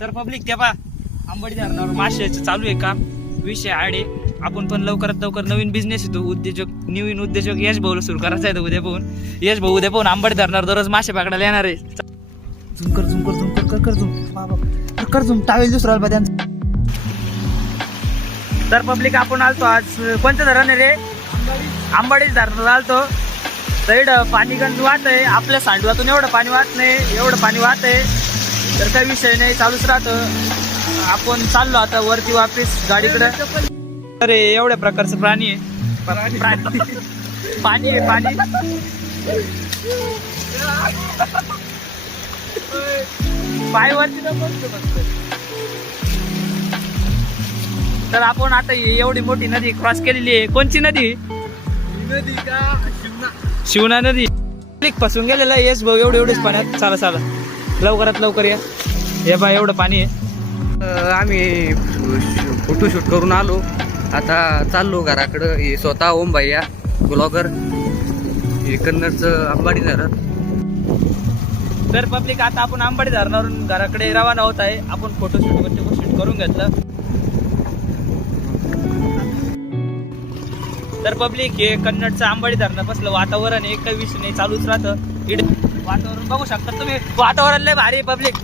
तर पब्लिक ते पा आंबडी धरणावर माशाचं चालू आहे काम. विषय आडे. आपण पण लवकरात लवकर नवीन बिझनेस येतो. उद्योजक नवीन उद्योजक यश भाऊला सुरू करायचा आहे तो उद्या पाहून. यश भाऊ उद्या पाहून आंबडी धरणार दररोज मासे पकडायला येणार आहे. झुम कर झुम कर कर झुम. बाबा कर झुम. टावेल दुसरा आला त्यांचा. तर पब्लिक आपण आलतो आज कोणतं धरण आहे रे? आंबाडीच धरण आलतो. तर पाणी गंज वाहत आहे. आपल्या सांडवातून एवढं पाणी वाहत नाही. एवढं पाणी वाहत आहे. तर काही विषय नाही चालूच राहतं. आपण चाललो आता वरती वापिस गाडीकडे. अरे एवढ्या प्रकारचं प्राणी आहे. पाणी आहे पाणी. पाय वरती. तर आपण आता एवढी मोठी नदी क्रॉस केलेली आहे. कोणची नदी? शिवना. नदी. क्लिक फसून गेलेला येस भाऊ एवढं एवढंच पाण्यात. चाला चाला. लवकरात लवकर या. हे बा एवढं पाणी आहे. आम्ही फोटोशूट करून आलो. आता चाललो घराकडं. हे स्वतः ओम भैया ब्लॉगर. हे कन्नडचं अंबाडी धरण. तर पब्लिक आता आपण आंबाडी धरणावरून घराकडे रवाना होत आहे. आपण फोटोशूट शूट करून घेतलं. तर पब्लिक हे कन्नडचं आंबाडी धरणापासलं वातावरण आहे काही विषय नाही चालूच राहतं. इकडे वातावरण बघू शकता तुम्ही. वातावरण लय भारी पब्लिक